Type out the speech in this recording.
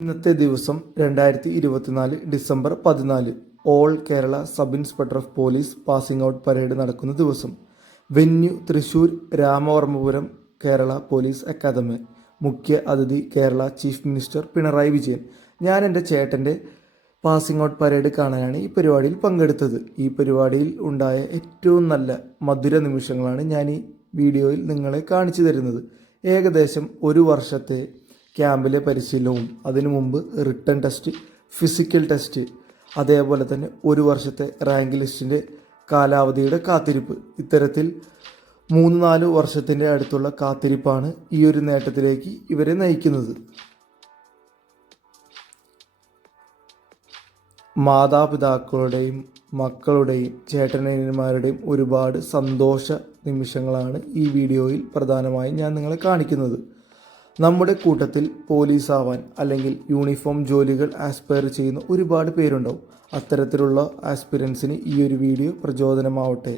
ഇന്നത്തെ ദിവസം 2024 December 14 all Kerala sub inspector of police passing out parade നടക്കുന്ന ദിവസം. Venue Thrissur Ramavarmapuram Kerala police academy. മുഖ്യ അതിഥി കേരള ചീഫ് മിനിസ്റ്റർ പിണറായി വിജയൻ. ഞാൻ എൻ്റെ ചേട്ടൻ്റെ പാസിംഗ് ഔട്ട് പരേഡ് കാണാനാണ് ഈ പരിപാടിയിൽ പങ്കെടുത്തത്. ഈ പരിപാടിയിൽ ഉണ്ടായ ഏറ്റവും നല്ല മധുര നിമിഷങ്ങളാണ് ഞാൻ ഈ വീഡിയോയിൽ നിങ്ങളെ കാണിച്ചു തരുന്നത്. ഏകദേശം ഒരു വർഷത്തെ ക്യാമ്പിലെ പരിശീലനവും അതിനു മുമ്പ് റിട്ടൺ ടെസ്റ്റ്, ഫിസിക്കൽ ടെസ്റ്റ്, അതേപോലെ തന്നെ ഒരു വർഷത്തെ റാങ്ക് ലിസ്റ്റിൻ്റെ കാലാവധിയുടെ കാത്തിരിപ്പ്, ഇത്തരത്തിൽ 3-4 വർഷത്തിൻ്റെ അടുത്തുള്ള കാത്തിരിപ്പാണ് ഈ ഒരു നേട്ടത്തിലേക്ക് ഇവരെ നയിക്കുന്നത്. മാതാപിതാക്കളുടെയും മക്കളുടെയും ചേട്ടനനിയന്മാരുടെയും ഒരുപാട് സന്തോഷ നിമിഷങ്ങളാണ് ഈ വീഡിയോയിൽ പ്രധാനമായും ഞാൻ നിങ്ങളെ കാണിക്കുന്നത്. നമ്മുടെ കൂട്ടത്തിൽ പോലീസാവാൻ അല്ലെങ്കിൽ യൂണിഫോം ജോലികൾ ആസ്പയർ ചെയ്യുന്ന ഒരുപാട് പേരുണ്ടാവും. അത്തരത്തിലുള്ള ആസ്പിരൻസിന് ഈ ഒരു വീഡിയോ പ്രചോദനമാവട്ടെ.